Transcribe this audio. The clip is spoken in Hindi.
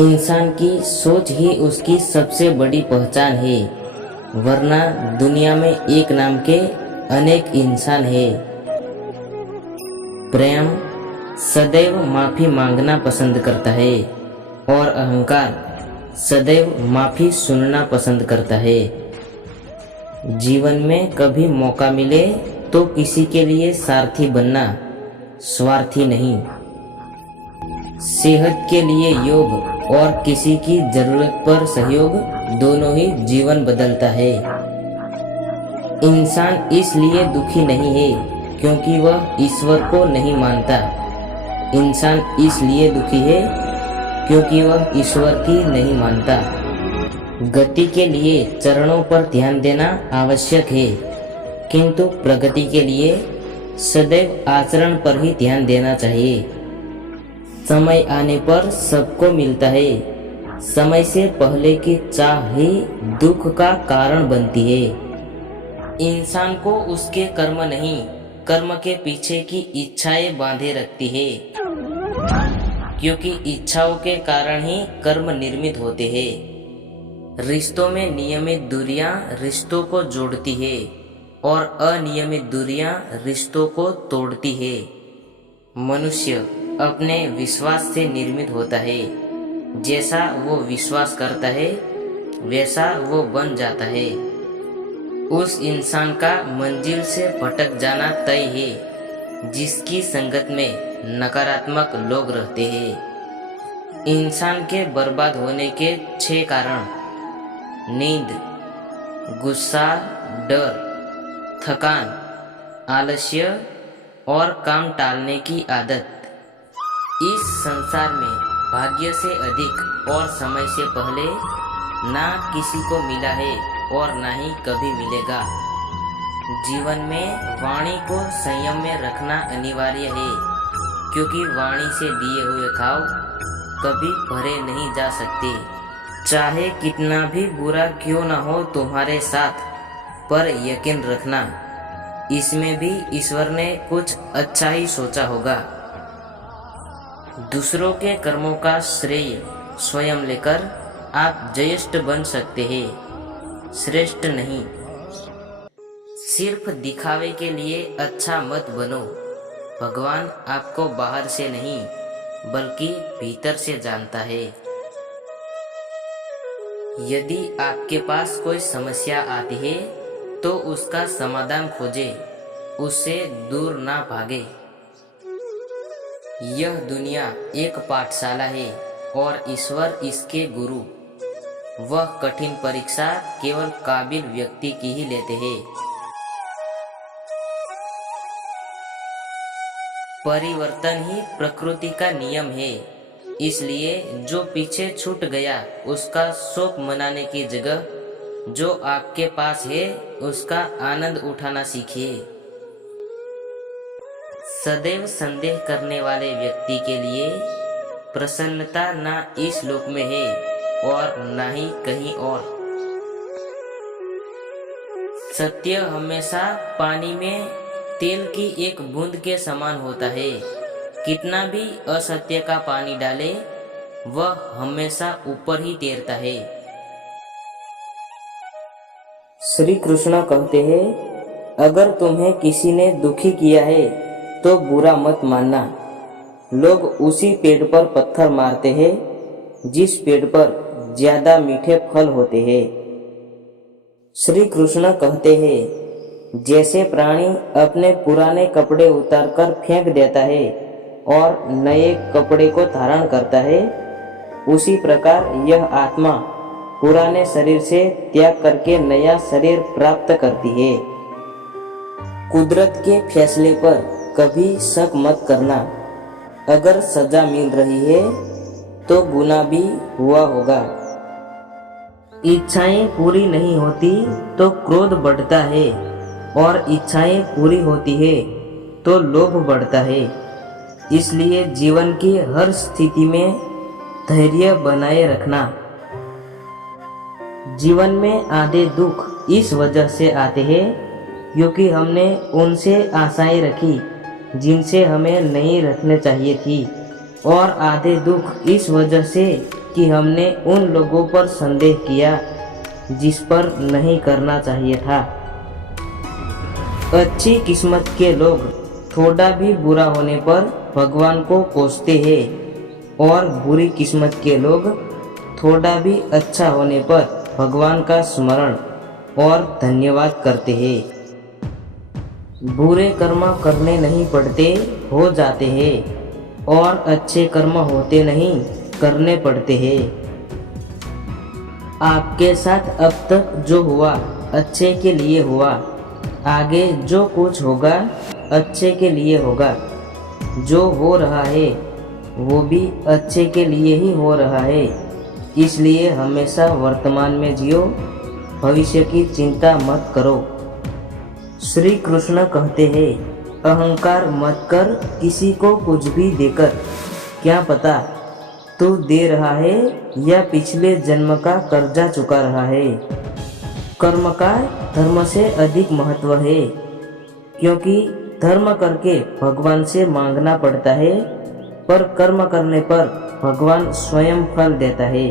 इंसान की सोच ही उसकी सबसे बड़ी पहचान है, वरना दुनिया में एक नाम के अनेक इंसान है। प्रेम सदैव माफी मांगना पसंद करता है और अहंकार सदैव माफी सुनना पसंद करता है। जीवन में कभी मौका मिले तो किसी के लिए सारथी बनना, स्वार्थी नहीं। सेहत के लिए योग और किसी की जरूरत पर सहयोग दोनों ही जीवन बदलता है। इंसान इसलिए दुखी नहीं है क्योंकि वह ईश्वर को नहीं मानता। इंसान इसलिए दुखी है क्योंकि वह ईश्वर की नहीं मानता। गति के लिए चरणों पर ध्यान देना आवश्यक है, किंतु प्रगति के लिए सदैव आचरण पर ही ध्यान देना चाहिए। समय आने पर सबको मिलता है, समय से पहले की चाह ही दुख का कारण बनती है। इंसान को उसके कर्म नहीं, कर्म के पीछे की इच्छाएं बांधे रखती है, क्योंकि इच्छाओं के कारण ही कर्म निर्मित होते हैं। रिश्तों में नियमित दूरियां रिश्तों को जोड़ती है और अनियमित दूरियां रिश्तों को तोड़ती है। मनुष्य अपने विश्वास से निर्मित होता है। जैसा वो विश्वास करता है वैसा वो बन जाता है। उस इंसान का मंजिल से भटक जाना तय है जिसकी संगत में नकारात्मक लोग रहते हैं। इंसान के बर्बाद होने के 6 कारण: नींद, गुस्सा, डर, थकान, आलस्य और काम टालने की आदत। इस संसार में भाग्य से अधिक और समय से पहले ना किसी को मिला है और ना ही कभी मिलेगा। जीवन में वाणी को संयम में रखना अनिवार्य है, क्योंकि वाणी से दिए हुए घाव कभी भरे नहीं जा सकते। चाहे कितना भी बुरा क्यों ना हो तुम्हारे साथ, पर यकीन रखना इसमें भी ईश्वर ने कुछ अच्छा ही सोचा होगा। दूसरों के कर्मों का श्रेय स्वयं लेकर आप जयेष्ठ बन सकते हैं, श्रेष्ठ नहीं। सिर्फ दिखावे के लिए अच्छा मत बनो। भगवान आपको बाहर से नहीं बल्कि भीतर से जानता है। यदि आपके पास कोई समस्या आती है तो उसका समाधान खोजे, उससे दूर ना भागे। यह दुनिया एक पाठशाला है और ईश्वर इसके गुरु। वह कठिन परीक्षा केवल काबिल व्यक्ति की ही लेते हैं। परिवर्तन ही प्रकृति का नियम है, इसलिए जो पीछे छूट गया उसका शोक मनाने की जगह जो आपके पास है उसका आनंद उठाना सीखिए। सदैव संदेह करने वाले व्यक्ति के लिए प्रसन्नता ना इस लोक में है और ना ही कहीं और। सत्य हमेशा पानी में तेल की एक बूंद के समान होता है। कितना भी असत्य का पानी डाले वह हमेशा ऊपर ही तैरता है। श्री कृष्ण कहते हैं, अगर तुम्हें किसी ने दुखी किया है तो बुरा मत मानना। लोग उसी पेड़ पर पत्थर मारते हैं जिस पेड़ पर ज्यादा मीठे फल होते हैं। श्री कृष्ण कहते हैं, जैसे प्राणी अपने पुराने कपड़े उतारकर फेंक देता है और नए कपड़े को धारण करता है, उसी प्रकार यह आत्मा पुराने शरीर से त्याग करके नया शरीर प्राप्त करती है। कुदरत के फैसले पर कभी शक मत करना। अगर सजा मिल रही है तो गुनाह भी हुआ होगा। इच्छाएं पूरी नहीं होती तो क्रोध बढ़ता है और इच्छाएं पूरी होती है तो लोभ बढ़ता है। इसलिए जीवन की हर स्थिति में धैर्य बनाए रखना। जीवन में आधे दुख इस वजह से आते हैं क्योंकि हमने उनसे आशाएं रखी जिनसे हमें नहीं रखने चाहिए थी। और आधे दुख इस वजह से कि हमने उन लोगों पर संदेह किया जिस पर नहीं करना चाहिए था। अच्छी किस्मत के लोग थोड़ा भी बुरा होने पर भगवान को कोसते हैं और बुरी किस्मत के लोग थोड़ा भी अच्छा होने पर भगवान का स्मरण और धन्यवाद करते हैं। बुरे कर्म करने नहीं पड़ते, हो जाते हैं, और अच्छे कर्म होते नहीं, करने पड़ते हैं। आपके साथ अब तक जो हुआ अच्छे के लिए हुआ, आगे जो कुछ होगा अच्छे के लिए होगा। जो हो रहा है वो भी अच्छे के लिए ही हो रहा है, इसलिए हमेशा वर्तमान में जियो, भविष्य की चिंता मत करो। श्री कृष्ण कहते हैं, अहंकार मत कर किसी को कुछ भी देकर, क्या पता तू दे रहा है या पिछले जन्म का कर्जा चुका रहा है। कर्म का धर्म से अधिक महत्व है, क्योंकि धर्म करके भगवान से मांगना पड़ता है, पर कर्म करने पर भगवान स्वयं फल देता है।